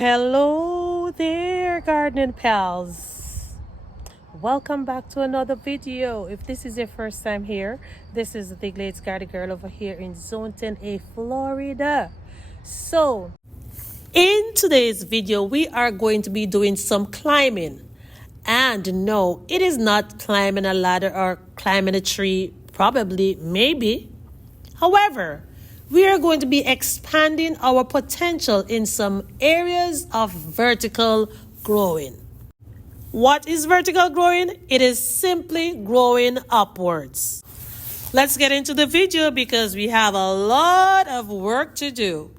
Hello there, gardening pals. Welcome back to another video. If this is your first time here, this is the Glades Garden Girl over here in Zone 10A, Florida. So, in today's video, we are going to be doing some climbing. And no, it is not climbing a ladder or climbing a tree, probably, maybe. However, we are going to be expanding our potential in some areas of vertical growing. What is vertical growing? It is simply growing upwards. Let's get into the video because we have a lot of work to do.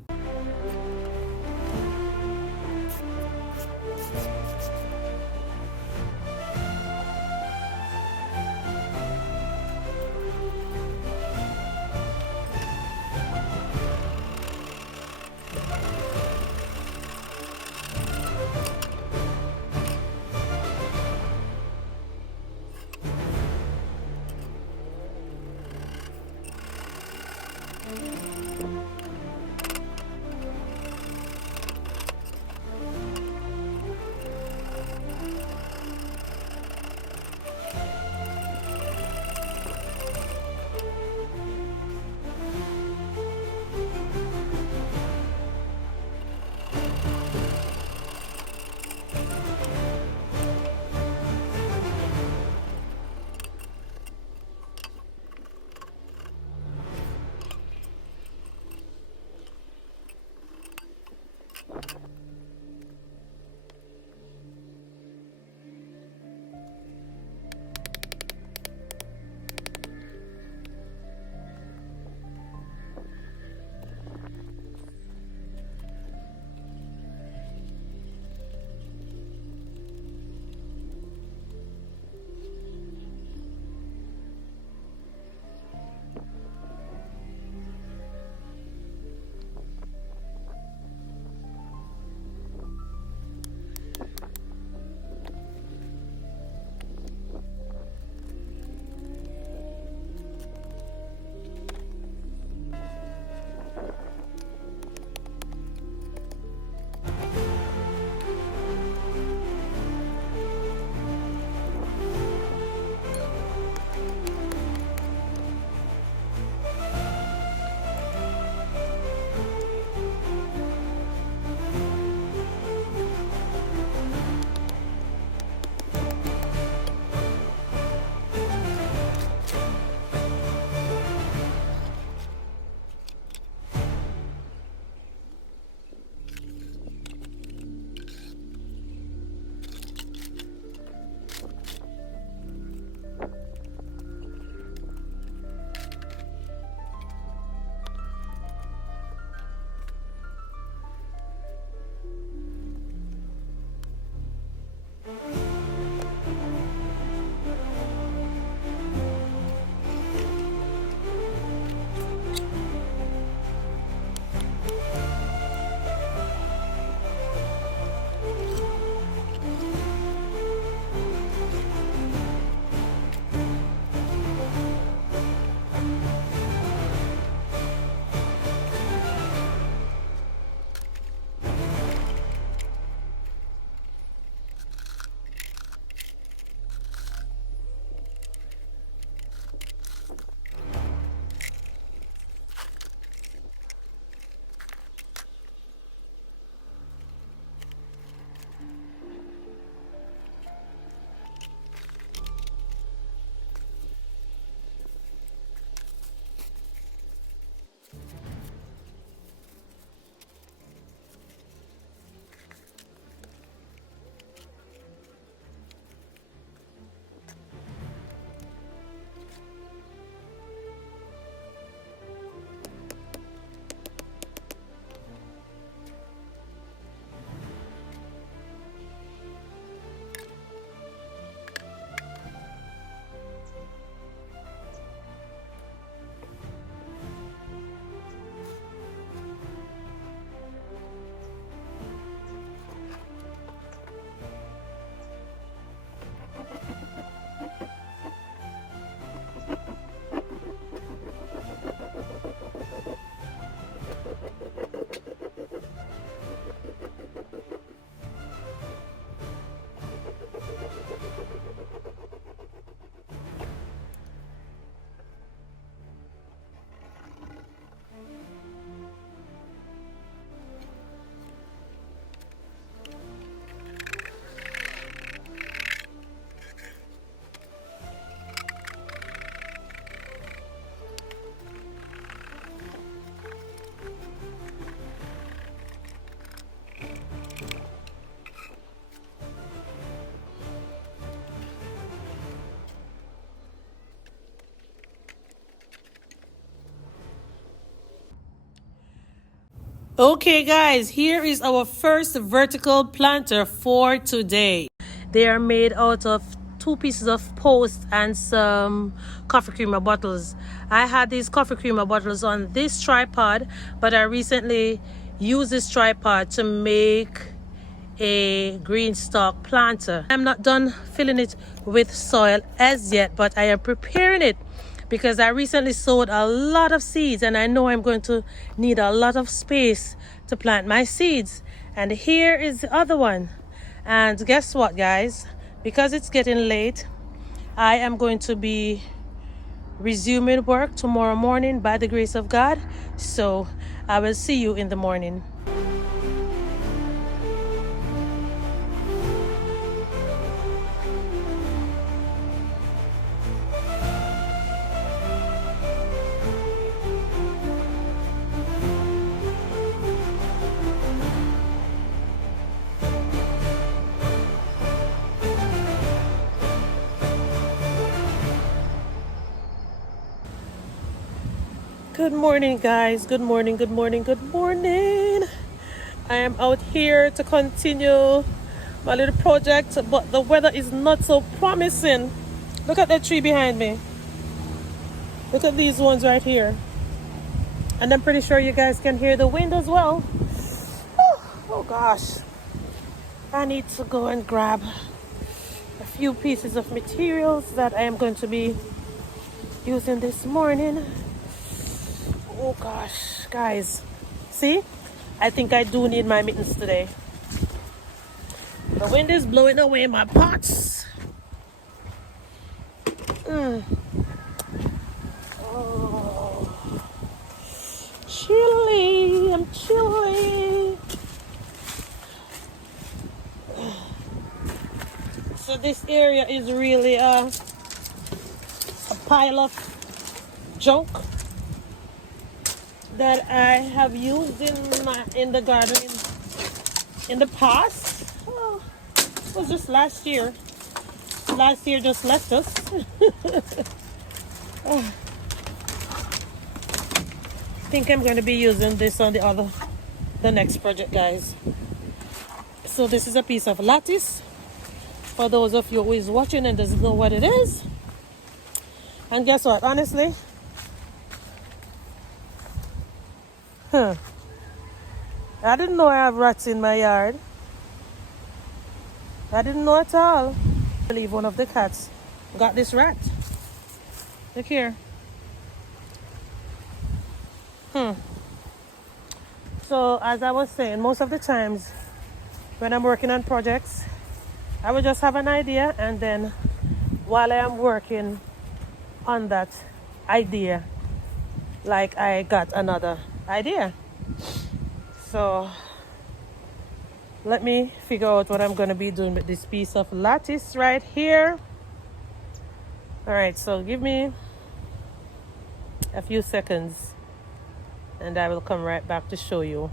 Okay guys, here is our first vertical planter for today. They are made out of 2 pieces of post and some coffee creamer bottles. I had these coffee creamer bottles on this tripod, but I recently used this tripod to make a green stalk planter. I'm not done filling it with soil as yet, but I am preparing it because I recently sowed a lot of seeds and I know I'm going to need a lot of space to plant my seeds. And here is the other one. And guess what, guys? Because it's getting late, I am going to be resuming work tomorrow morning by the grace of God. So I will see you in the morning. Good morning, guys. Good morning, good morning, good morning. I am out here to continue my little project, but the weather is not so promising. Look at that tree behind me. Look at these ones right here. And I'm pretty sure you guys can hear the wind as well. Oh gosh. I need to go and grab a few pieces of materials that I am going to be using this morning. Oh gosh, guys, see, I think I do need my mittens today. The wind is blowing away my pots. Oh, chilly, I'm chilly. So this area is really a pile of junk that I have used in the garden in the past. Oh, it was just last year. Last year just left us. Oh, I think I'm going to be using this on the next project, guys. So this is a piece of lattice for those of you who is watching and doesn't know what it is. And guess what? Honestly, I didn't know I have rats in my yard. I didn't know at all. I believe one of the cats got this rat. Look here. So as I was saying, most of the times when I'm working on projects, I will just have an idea, and then while I am working on that idea, like I got another idea. So let me figure out what I'm going to be doing with this piece of lattice right here. All right, so give me a few seconds and I will come right back to show you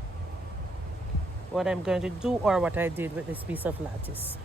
what I'm going to do or what I did with this piece of lattice.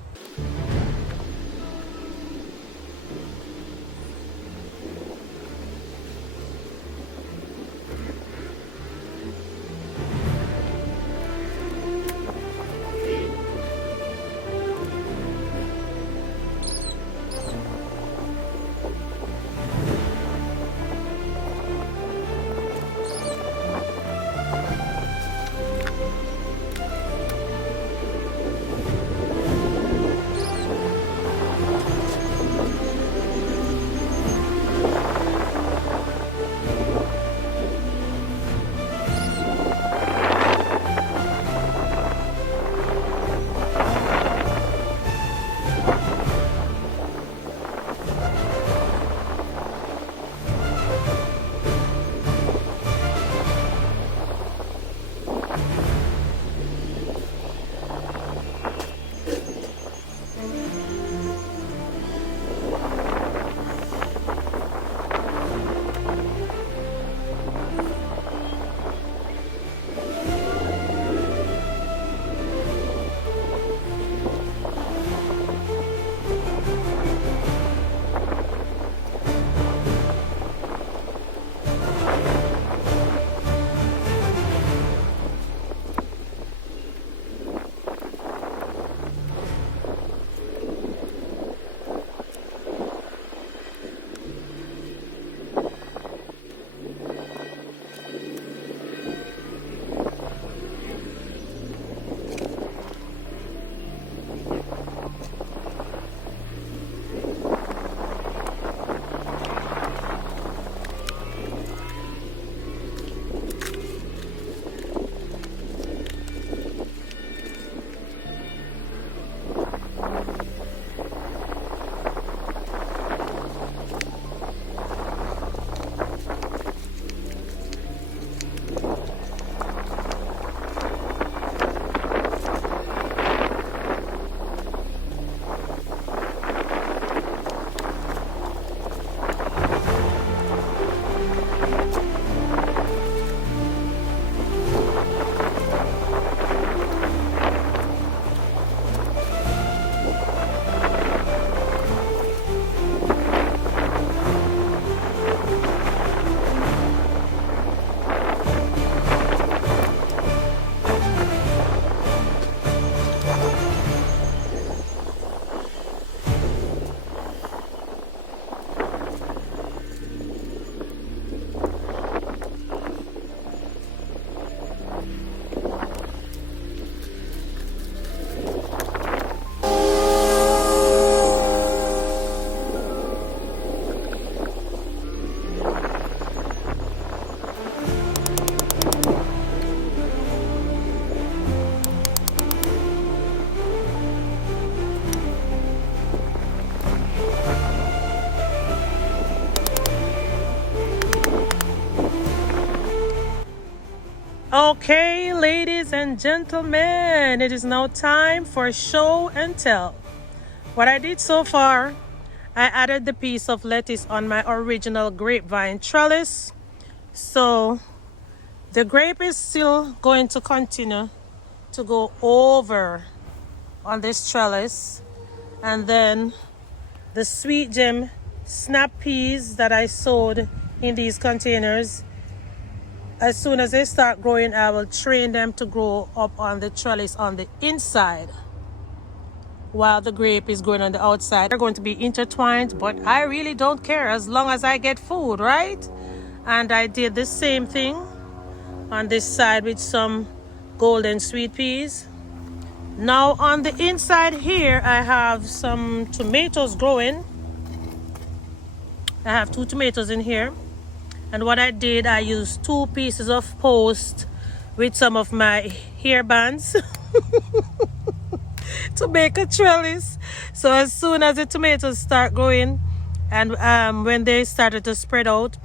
Okay, ladies and gentlemen, it is now time for show and tell. What I did so far, I added the piece of lettuce on my original grapevine trellis. So the grape is still going to continue to go over on this trellis. And then the sweet gem snap peas that I sowed in these containers, as soon as they start growing, I will train them to grow up on the trellis on the inside while the grape is growing on the outside. They're going to be intertwined, but I really don't care as long as I get food, right? And I did the same thing on this side with some golden sweet peas. Now on the inside here, I have some tomatoes growing. I have 2 tomatoes in here. And what I did, I used 2 pieces of post with some of my hair bands to make a trellis. So as soon as the tomatoes start growing and when they started to spread out,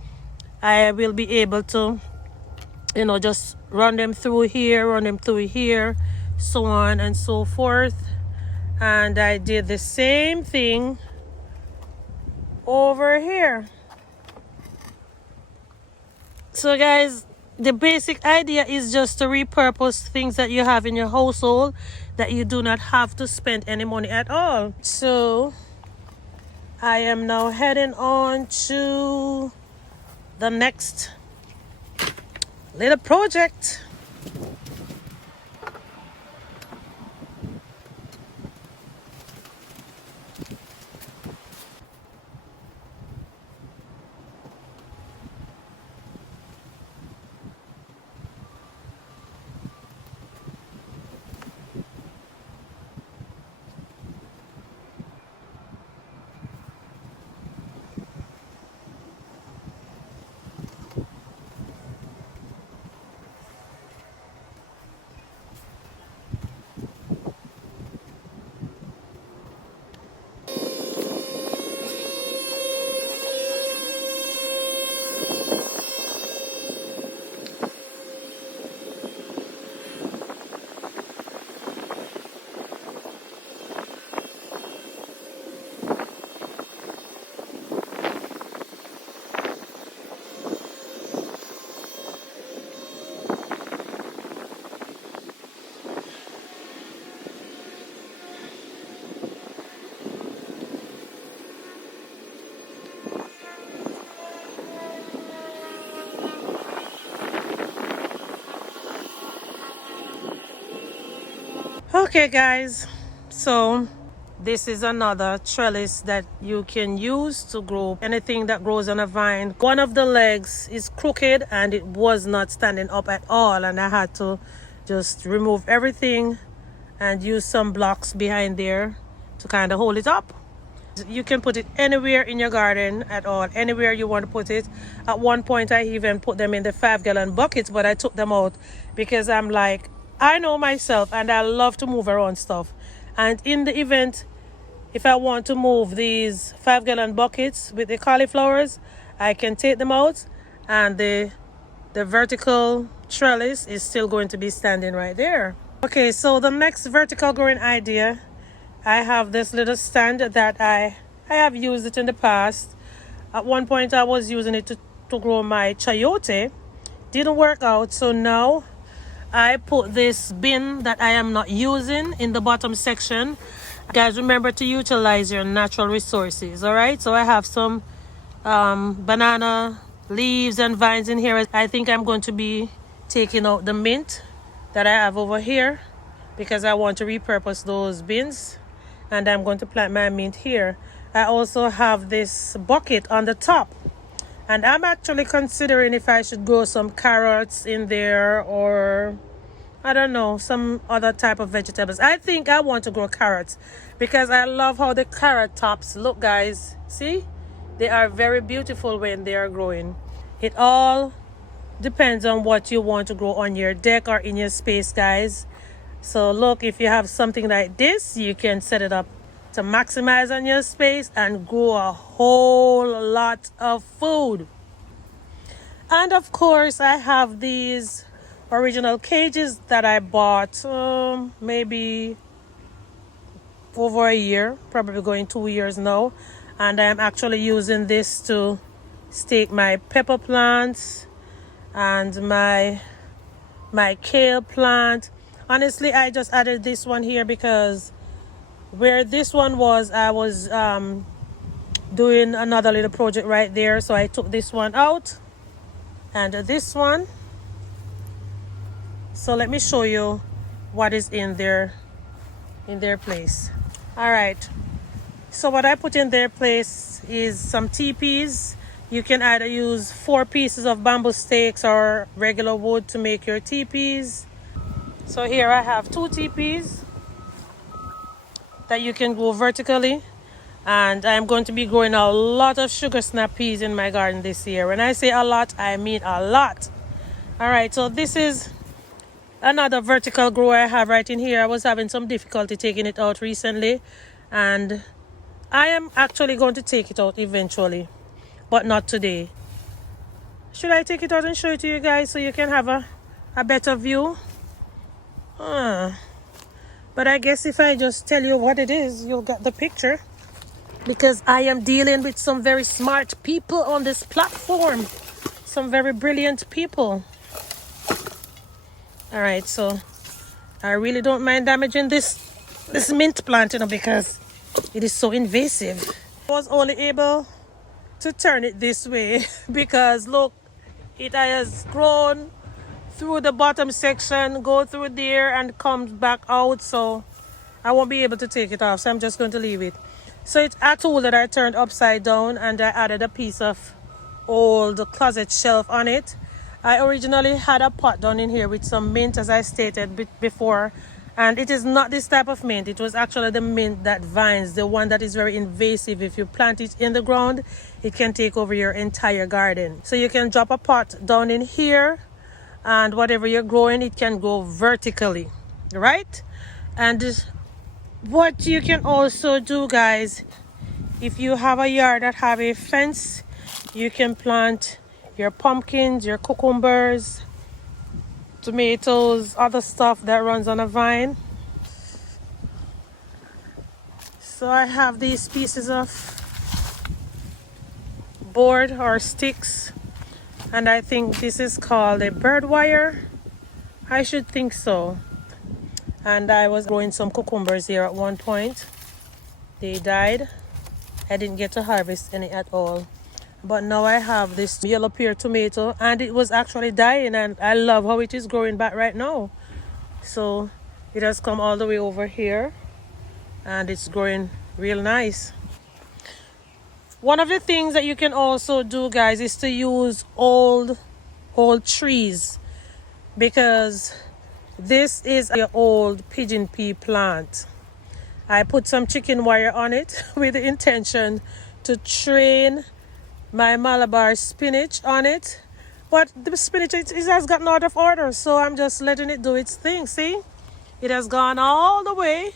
I will be able to, just run them through here, so on and so forth. And I did the same thing over here. So guys, the basic idea is just to repurpose things that you have in your household that you do not have to spend any money at all. So I am now heading on to the next little project. Okay guys, so this is another trellis that you can use to grow anything that grows on a vine. One of the legs is crooked and it was not standing up at all, and I had to just remove everything and use some blocks behind there to kind of hold it up. You can put it anywhere in your garden at all, anywhere you want to put it. At one point I even put them in the 5-gallon buckets, but I took them out because I'm like, I know myself and I love to move around stuff. And in the event, if I want to move these 5-gallon buckets with the cauliflowers, I can take them out and the vertical trellis is still going to be standing right there. Okay, so the next vertical growing idea, I have this little stand that I have used it in the past. At one point I was using it to grow my chayote. Didn't work out, so now I put this bin that I am not using in the bottom section. Guys, remember to utilize your natural resources, all right? So I have some banana leaves and vines in here. I think I'm going to be taking out the mint that I have over here because I want to repurpose those bins, and I'm going to plant my mint here. I also have this bucket on the top, and I'm actually considering if I should grow some carrots in there, or I don't know, some other type of vegetables. I think I want to grow carrots because I love how the carrot tops look, guys. See? They are very beautiful when they are growing. It all depends on what you want to grow on your deck or in your space, guys. So look, if you have something like this, you can set it up to maximize on your space and grow a whole lot of food. And of course, I have these original cages that I bought maybe over a year, probably going 2 years now. And I'm actually using this to stake my pepper plants and my kale plant. Honestly, I just added this one here because where this one was, I was doing another little project right there, so I took this one out and this one. So let me show you what is in their place. All right, so what I put in their place is some teepees. You can either use 4 pieces of bamboo stakes or regular wood to make your teepees. So here I have 2 teepees that you can go vertically, and I'm going to be growing a lot of sugar snap peas in my garden this year. When I say a lot, I mean a lot. All right, so this is another vertical grower I have right in here. I was having some difficulty taking it out recently, and I am actually going to take it out eventually, but not today. Should I take it out and show it to you guys so you can have a better view? But I guess if I just tell you what it is, you'll get the picture, because I am dealing with some very smart people on this platform, some very brilliant people. All right, so I really don't mind damaging this mint plant, you know, because it is so invasive. I was only able to turn it this way because look, it has grown through the bottom section, go through there and comes back out, so I won't be able to take it off, so I'm just going to leave it. So it's a tool that I turned upside down, and I added a piece of old closet shelf on it. I originally had a pot down in here with some mint, as I stated before, and it is not this type of mint. It was actually the mint that vines, the one that is very invasive. If you plant it in the ground, it can take over your entire garden. So you can drop a pot down in here, and whatever you're growing, it can go vertically, right? And what you can also do, guys, if you have a yard that have a fence, you can plant your pumpkins, your cucumbers, tomatoes, other stuff that runs on a vine. So I have these pieces of board or sticks, and I think this is called a bird wire. I should think so. And I was growing some cucumbers here at one point. They died. I didn't get to harvest any at all. But now I have this yellow pear tomato, and it was actually dying, and I love how it is growing back right now. So it has come all the way over here, and it's growing real nice. One of the things that you can also do, guys, is to use old trees, because this is an old pigeon pea plant. I put some chicken wire on it with the intention to train my Malabar spinach on it, but the spinach, it has gotten out of order, so I'm just letting it do its thing. See, it has gone all the way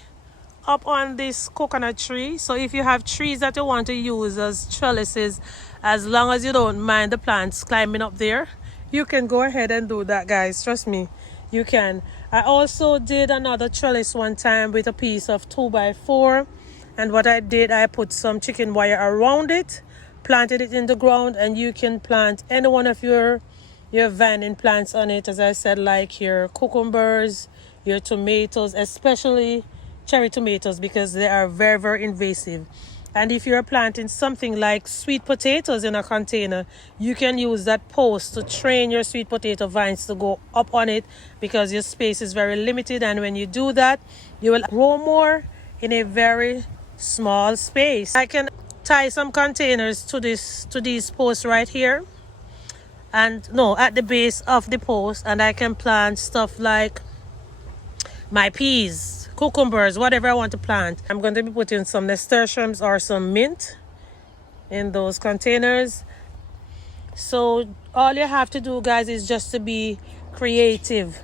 up on this coconut tree. So if you have trees that you want to use as trellises, as long as you don't mind the plants climbing up there, you can go ahead and do that, guys. Trust me, you can. I also did another trellis one time with a piece of 2x4, and what I did, I put some chicken wire around it, planted it in the ground, and you can plant any one of your vining plants on it, as I said, like your cucumbers, your tomatoes, especially cherry tomatoes, because they are very, very invasive. And if you're planting something like sweet potatoes in a container, you can use that post to train your sweet potato vines to go up on it, because your space is very limited, and when you do that, you will grow more in a very small space. I can tie some containers to these posts right here, and no, at the base of the post, and I can plant stuff like my peas, cucumbers, whatever I want to plant. I'm going to be putting some nasturtiums or some mint in those containers. So all you have to do, guys, is just to be creative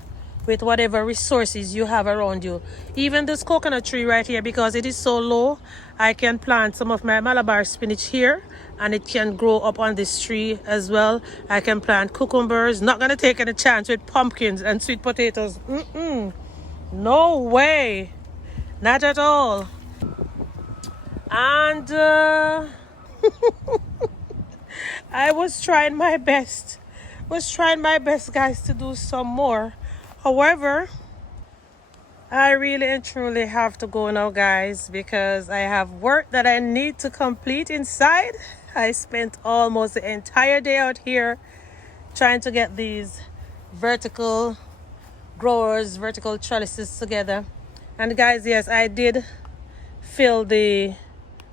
with whatever resources you have around you. Even this coconut tree right here, because it is so low, I can plant some of my Malabar spinach here and it can grow up on this tree as well. I can plant cucumbers. Not gonna take any chance with pumpkins and sweet potatoes. No way, not at all. And I was trying my best, guys, to do some more. However, I really and truly have to go now, guys, because I have work that I need to complete inside. I spent almost the entire day out here trying to get these vertical trellises together. And guys, yes, I did fill the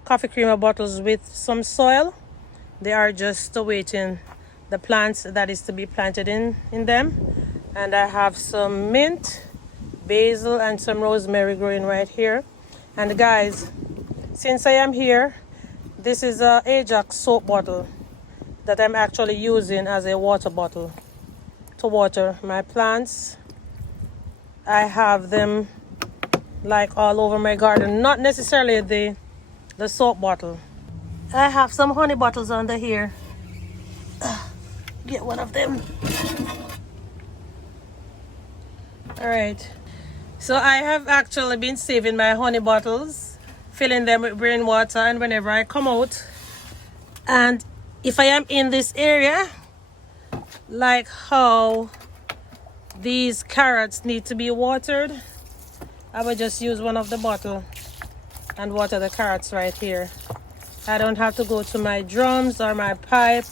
coffee creamer bottles with some soil. They are just awaiting the plants that is to be planted in them. And I have some mint, basil, and some rosemary growing right here. And guys, since I am here, this is a Ajax soap bottle that I'm actually using as a water bottle to water my plants. I have them like all over my garden, not necessarily the soap bottle. I have some honey bottles under here. Get one of them. All right, so I have actually been saving my honey bottles, filling them with rainwater, and whenever I come out, and if I am in this area, like how these carrots need to be watered, I will just use one of the bottle and water the carrots right here. I don't have to go to my drums or my pipe.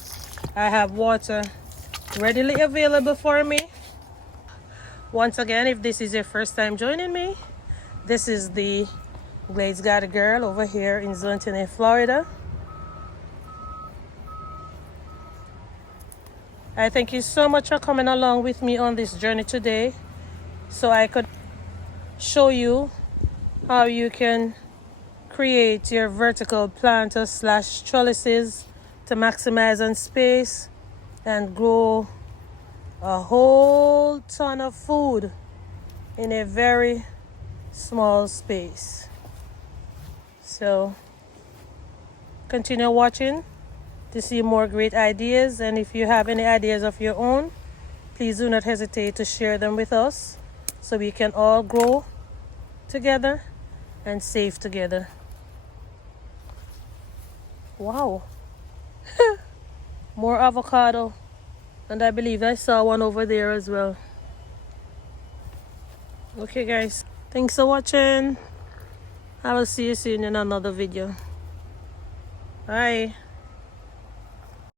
I have water readily available for me. Once again, if this is your first time joining me, this is the Glades Garden Girl over here in Zone 10, Florida. I thank you so much for coming along with me on this journey today, so I could show you how you can create your vertical planters slash trellises to maximize on space and grow a whole ton of food in a very small space. So continue watching to see more great ideas, and if you have any ideas of your own, please do not hesitate to share them with us so we can all grow together and save together. Wow. More avocado, and I believe I saw one over there as well. Okay guys, thanks for watching. I will see you soon in another video. Bye.